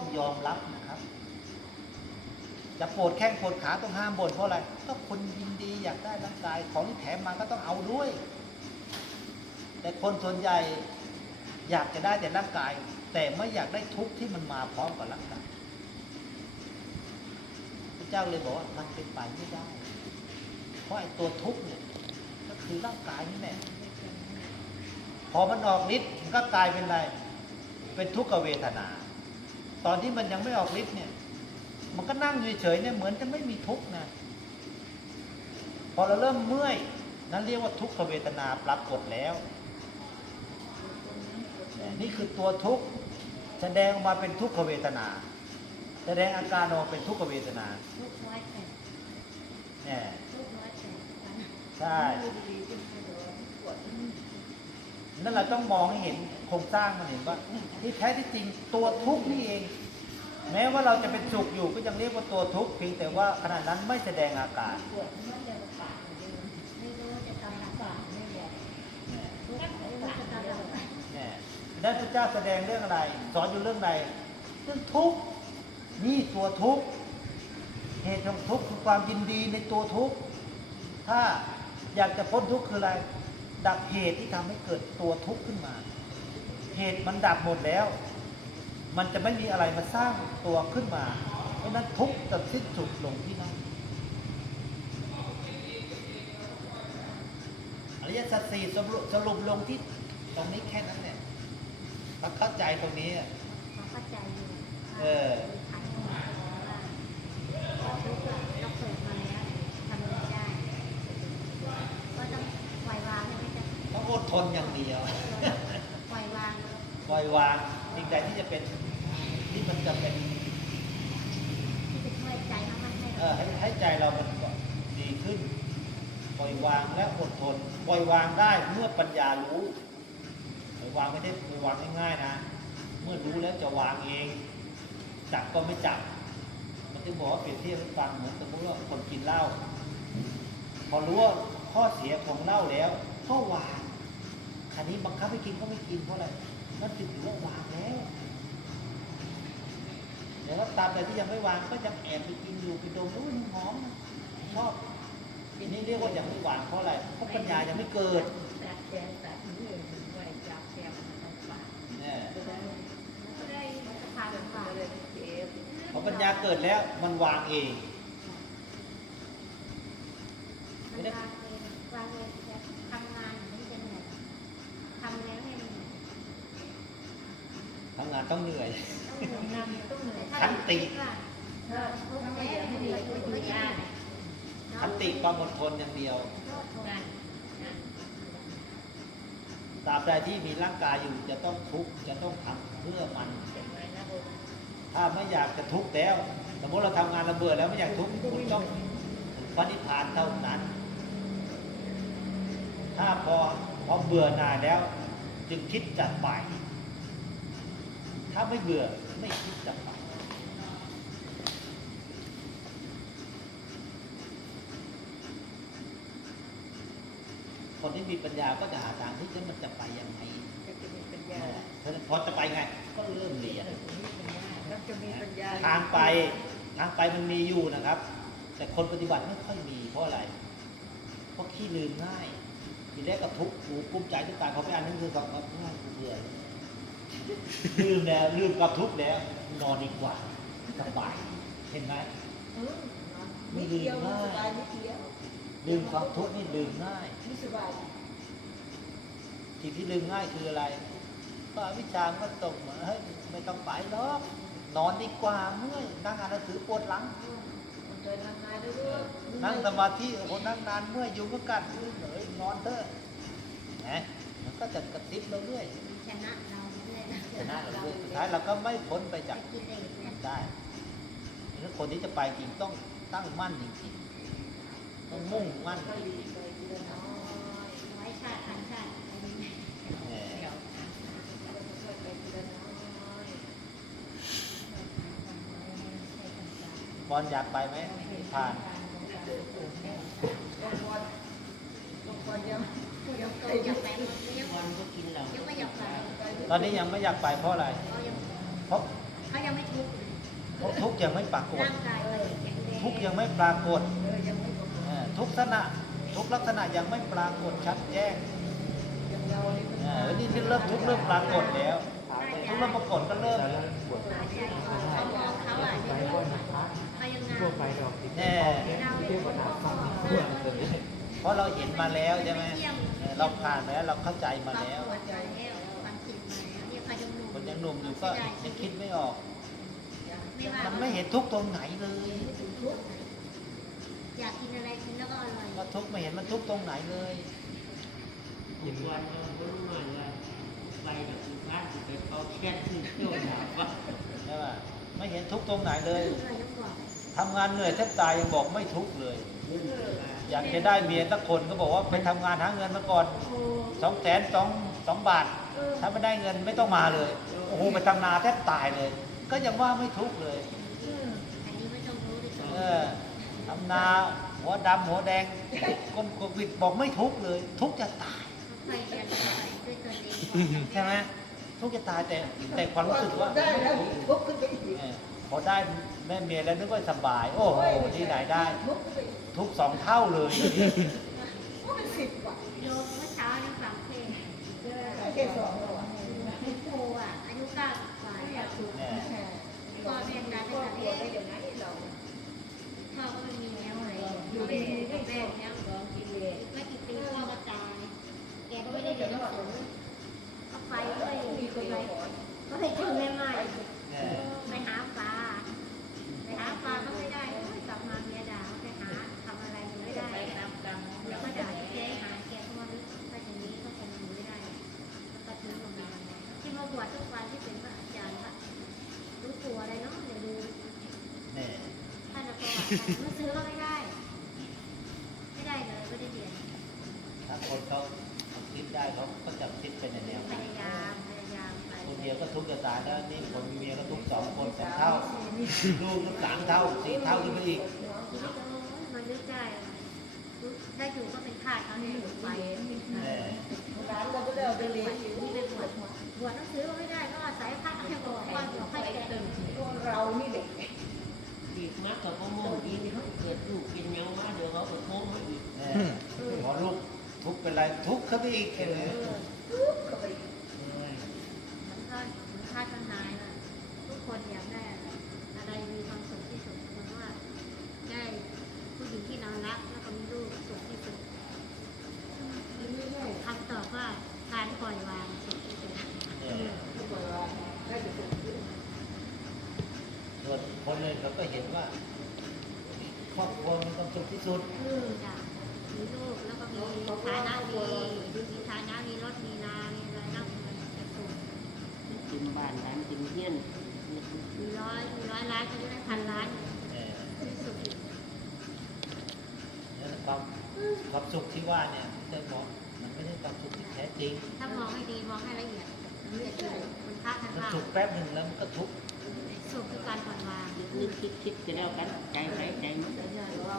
ต้องยอมรับนะครับ จะปวดแข้งปวดขาต้องห้ามบ่นเพราะอะไรก็คนยินดีอยากได้ร่างกายของแถมมาก็ต้องเอาด้วย แต่คนส่วนใหญ่อยากจะได้แต่ร่างกาย แต่ไม่อยากได้ทุกข์ที่มันมาพร้อมกับร่างกายพระเจ้าเลยบอกว่ามันเป็นไปไม่ได้ เพราะไอ้ตัวทุกข์เนี่ยก็คือร่างกายนี่แหละพอมันออกฤทธิ์มันก็กลายเป็นอะไร เป็นทุกขเวทนา ตอนที่มันยังไม่ออกฤทธิ์เนี่ย มันก็นั่งอยู่เฉยๆเนี่ยเหมือนจะไม่มีทุกข์นะ พอเราเริ่มเมื่อย นั่นเรียกว่าทุกขเวทนาปรากฏแล้วเนี่ยนี่คือตัวทุกข์แสดงออกมาเป็นทุกขเวทนา แสดงอาการออกมาเป็นทุกขเวทนาลูกน้อยแต่เนี่ยลูกน้อยแต่วันใช่ นั่นเราต้องมองให้เห็นโครงสร้างมันเห็นว่าที่แท้ที่จริงตัวทุกข์นี่เอง แม้ว่าเราจะเป็นสุขอยู่ก็ยังเรียกว่าตัวทุกข์เพียงแต่ว่าขณะนั้นไม่แสดงอาการปวดมันเดียวกับปากเหมือนเดิมไม่รู้ว่าจะทำลำบากไม่เดียวเนี่ยรู้ไม่รู้ว่าจะทำลำบากเนี่ยด้านพระเจ้าแสดงเรื่องอะไร สอนอยู่เรื่องใดเรื่องทุกข์นี่ตัวทุกข์เหตุของทุกข์คือความยินดีในตัวทุกข์ถ้าอยากจะพ้นทุกข์คืออะไร ดับเหตุที่ทำให้เกิดตัวทุกข์ขึ้นมา เหตุมันดับหมดแล้ว มันจะไม่มีอะไรมาสร้างตัวขึ้นมา เพราะฉะนั้นทุกข์จะสิ้นสุดลงที่นั่นอริยสัจสี่สรุปสรุปลงที่ตรงนี้แค่นั้นแหละถ้าเข้าใจตรงนี้อะเขาเข้าใจอยู่เออ ขันธ์ว่าว่าทุกข์อะเราเกิดมาแล้วทำไม่ได้ ก็ต้องปล่อยวางไม่ได้ ต้องอดทนอย่างเดียว ปล่อยวางปล่อยวางสิ่งใดที่จะเป็นที่มันจะเป็นที่จะช่วยใจมากๆให้เอเราอให้ให้ใจเรามันก็ดีขึ้น ปล่อยวางและอดทน ปล่อยวางได้เมื่อปัญญารู้ปล่อยวางไม่ได้ปล่อยวางง่ายๆนะ เมื่อรู้แล้วจะวางเองจับก็ไม่จับ มันจะบอกว่าเปรียบเทียบให้ฟังเหมือนสมมติว่าคนกินเหล้าพอรู้ว่าข้อเสียของเหล้าแล้วก็วาง คันนี้บังคับให้กินก็ไม่กินเพราะอะไรนั่นถือว่าวางแล้วแต่ว่าตามแต่ที่ยังไม่วางก็ยังแอบไปกินอยู่ไปดมอุ้ยหอมชอบทีนี้เรียกว่ายังไม่วางเพราะอะไรเพราะปัญญายังไม่เกิดเพาลำบากเลยพอปัญญาเกิดแล้วมันวางเอง มันวางเองวางเองจะทำงานไม่เป็นเหนื่อยทำแล้วไม่เหนื่อย ทำ งานต้องเหนื่อยต้องเหนื่อยต้องเหนื่อยขันติถ้าทุกข์แน่ไม่เหนื่อยก็ไม่ได้ขันติความอดทนอย่างเดียวตราบใดที่มีร่างกายอยู่จะต้องทุกข์จะต้องทำเพื่อมัน ถ้าไม่อยากจะทุกข์แล้ว สมมติเราทำงานเราเบื่อแล้วไม่อยากทุกข์คุณต้องพระนิพพานเท่านั้น ถ้าพอพอเบื่อหน่ายแล้ว จึงคิดจะไป ถ้าไม่เบื่อไม่คิดจะไปคนที่มีปัญญาก็จะหาทางที่จะมันจะไปยังไงเพราะฉะนั้นพอจะไปไง ก็เริ่มเรียนทางไปทางไปมันมีอยู่นะครับ แต่คนปฏิบัติไม่ค่อยมีเพราะอะไร เพราะขี้ลืมง่ายทีแรกก็ทุกข์หูกุ้มใจทุกการเขาไปอ่านหนังสือกับง่ายกูเบื่อ ลืมแล้วลืมกับทุกข์แล้วนอนดีกว่าสบายเห็นไหมนิดเดียวมันสบายนิดเดียวลืมความทุกข์นี่ลืมง่ายไม่สบายสิ่งที่ลืมง่ายคืออะไร ก็อวิชามันก็ตกมาเฮ้ยไม่ต้องไปหรอก นอนดีกว่าเมื่อยนั่งอ่านหนังสือปวดหลัง มันเดินทางงานเรื่อยๆนั่งสมาธิโอ้โหนั่งนานเมื่อยยุงก็กัดอื้อเหนื่อยนอนเถอะนะมันก็จะกระติบเราเรื่อยชนะเราเรื่อยนะ ชนะเราเรื่อยสุดท้ายเราก็ไม่พ้นไปจากกิเลสเนี่ยได้ถ้าคนที่จะไปจริงต้องตั้งมั่นจริงๆต้องมุ่งมั่นไปดีไปทีลอยาติพันชาติไปดีแหมค่อยๆไปทีละน้อยบอลอยากไปไหมผ่าน ตอนนี้ยังไม่อยากไปเพราะอะไรเขายังเพราะเขายังไม่ทุกข์เพราะทุกข์ยังไม่ปรากฏ ทุกข์ยังไม่ปรากฏเออยัณเออทุกษณะทุกลักษณะยังไม่ปรากฏชัดแจ้งนี่เออแล้วนี่ที่เริ่มทุกข์เริ่มปรากฏแล้ว ทุกข์เริ่มปรากฏก็เริ่มเขาบอกเขาอะในรูปเขายังงามทั่วไปดอกติดแน่ เราเรียกว่าหนาสั้นเพราะเราเห็นมาแล้วใช่ไหมเออเราผ่านมาแล้วเราเข้าใจมาแล้วความปวดมาแล้วความจิตมาแล้วเนี่ยพยังหนุ่มคนยังหนุ่มอยู่ก็ยังคิดไม่ออกไม่ว่ามันไม่เห็นทุกข์ตรงไหนเลยอยากกินอะไรกินแล้วก็อร่อยว่าทุกข์ไม่เห็นมันทุกข์ตรงไหนเลยยินวันเรารู้หน่อยว่าไปกับสุภาพไปเขาแค่ที่โจ้ถามว่าใช่ป่ะไม่เห็นทุกข์ตรงไหนเลยเรายังบอกทำงานเหนื่อยแทบตายยังบอกไม่ทุกข์เลย อยากจะได้เมียสักคนก็บอกว่าไปทำงานหาเงินมาก่อนโอ้สองแสนสองสองบาท ถ้าไม่ได้เงินไม่ต้องมาเลยโอ้โหไปทำนาแทบตายเลย ก็ยังว่าไม่ทุกข์เลยอันนี้ไม่ต้องรู้ดิสเออทำนาหัวดำหัวแดงก้นโควิดบอกไม่ทุกข์เลย ทุกข์จะตายใครจะรู้ไปด้วยตัวเองใช่ไหมทุกข์จะตายแต่แต่ความรู้สึกว่าได้แล้วทุกข์ขึ้นไปอีกเออพอได้แม่เมียแล้วนึกว่าสบาย โอ้โหที่ไหนได้ ทุกข์ขึ้นไปอีกทุกข์สองเท่าเลยก็เป็นสิบกว่าโยมเมื่อเช้านี่ฟังเพลงแค่สองเราอะ คุณครูอะอายุเก้าสิบกว่าเนี่ยคือ เนี่ย พ่อแม่ตา ก็ ตั้ง กลัว แต่ ได้ เล็ก ยังไงเรา พ่อก็ไม่มีแล้วเลยก็ไม่มีกับแม่แล้วไม่กี่ปีพ่อก็ตายแกก็ไม่ได้เรียนหนังสือก็ไปด้วยมีคนไปก็ไปเจอแม่ใหม่ เนี่ย ไปหาปลาไปหาปลาก็ไม่ได้โอ้ยกลับมาเมียด่าไปหาทำอะไรไม่ได้แล้วก็ด่าแกหาแกก็มาลึกไปอย่างนี้ก็คงอยู่ไม่ได้แล้วก็ทิ้งลงมาที่มาบวชทุกวันที่เป็นพระอาจารย์พระรู้ตัวอะไรเนาะเดี๋ยวดู เนี่ย ท่านเอาประวัติ ไปมันซื้อก็ไม่ได้ ไม่ได้เลยไม่ได้เรียนถ้าคนเขาคิดได้เขาก็จะคิดเป็นแนวพยายามพยายามไปคนเดียวก็ทุกข์จะตายแล้วนี่คนมีเมียก็ทุกข์สองคนสองเท่าลูกก็สามเท่าสี่เท่าขึ้นไปอีกชีวิตโอ้ยมันนึกได้อะรู้ได้อยู่ก็เป็นทาสเขาเนี่ยไปเนี่ยร้านเราก็ได้เอาไปเลี้ยงนี่เป็นบวชบวชหนังสือก็ไม่ได้ก็อาศัยพระให้บอกว่าบอกให้แก ตัวเรานี่เด็ก อีกมากกว่าพ่อโมงอีกเกิดลูกกินยังว่าเดี๋ยวเขาก็โค้งมาอีก เนี่ยพอลูก ทุกข์เป็นไรทุกข์เข้าไปอีกเลยทุกข์เข้าไปอีกมันก็ถึงค่าทนายนะทุกคนอยากได้อะไรอะไรมีความสุขที่สุดมันว่าได้ผู้หญิงที่เรารักแล้วก็มีลูกสุขที่สุดคำตอบว่าการปล่อยวางสุขที่สุดเนี่ยทุกคนว่าได้จะสุขขึ้นส่วนคนเลยเขาก็เห็นว่าครอบครัวมีความสุขที่สุดจ้ะ มีลูกแล้วก็มีฐานะดีมีฐานะมีรถมีนามีอะไรนั่งจะสุขกินบ้านร้านกินเฮี้ยนมีร้อยมีร้อยล้านจะได้พันล้านเนี่ยที่สุดอีกแล้วความความสุขที่ว่าเนี่ยจะบอกมันไม่ใช่ความสุขที่แท้จริง ถ้ามองให้ดีมองให้ละเอียดมันจะสุขมันค่าทางมันล่างสุขแป๊บหนึ่งแล้วมันก็ทุกข์สุขคือการปล่อยวางนึกคิดคิดจะแล้วกันใจใครใจมันเรา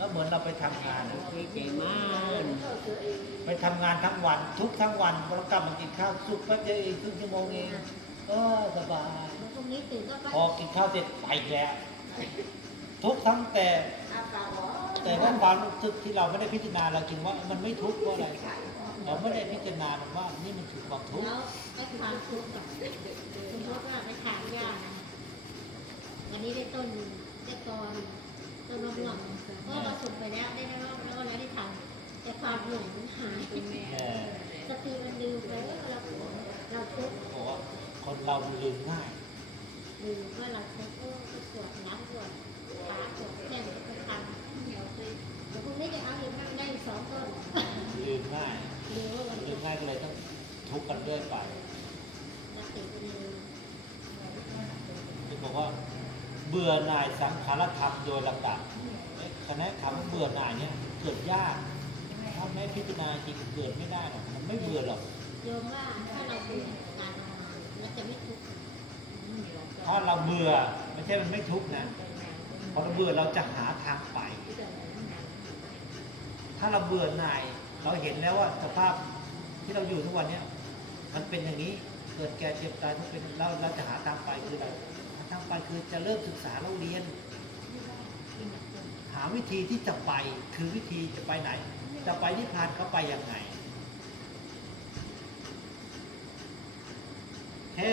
ก็เหมือนเราไปทำงานนะใจใจมันไปทำงานทั้งวัน ทุกทั้งวันพอกลับมากินข้าวสุขแป๊บเดียวเองครึ่งชั่วโมงเองก็สบายแล้วพรุ่งนี้ตื่นก็ไปพอกินข้าวเสร็จไปอีกแล้ว ทุกทั้งแต่อากาศร้อนแต่ว่าความรู้สึกที่เราไม่ได้พิจารณาเราจริงว่ามันไม่ทุกข์เพราะอะไรเราไม่ได้พิจารณามันว่านี่มันคือความทุกข์แล้วไอ้ความทุกข์กับสมมติว่าไปถางหญ้านะวันนี้ได้ต้นหนึ่งได้ตอน ต้นมะม่วงก็ประสบไปแล้วได้แล้วแล้วก็แล้วได้ทำแต่ความหลงมันหายไปสติมันลืมไปว่าเราเราทุกข์คนเรามันลืมง่ายลืมว่าเราทุกข์เออไปปวดหลังปวดขาปวดแข้งไปทำเหนียวไปแต่พรุ่งนี้จะเอาอีกบ้างได้อีกสองต้น ลืมง่าย ลืมว่ามัน ลืมง่ายก็เลยต้องทุกข์กันเรื่อยไป สติมันลืม คือบอกว่าเบื่อหน่ายสังขารธรรมโดยลำดับคะแนนคำว่าเบื่อหน่ายเนี่ยเกิดยากถ้าไม่พิจารณาจริงเกิดไม่ได้หรอกมันไม่เบื่อหรอกโยมว่าถ้าเราเบื่อการทำงานเราจะไม่ทุกข์ถ้าเราเบื่อไม่ใช่มันไม่ทุกข์นะพอเราเบื่อเราจะหาทางไป ถ้าเราเบื่อหน่าย เราเห็นแล้วว่าสภาพที่เราอยู่ทุกวันเนี้ยมันเป็นอย่างนี้เกิดแก่เจ็บตายทุกเป็นเราเราจะหาทางไปคืออะไรหา ทางไปคือจะเริ่มศึกษาเราเรียน หาวิธีที่จะไปคือวิธีจะไปไหน จะไปนิพพานเขาไปยังไง แค่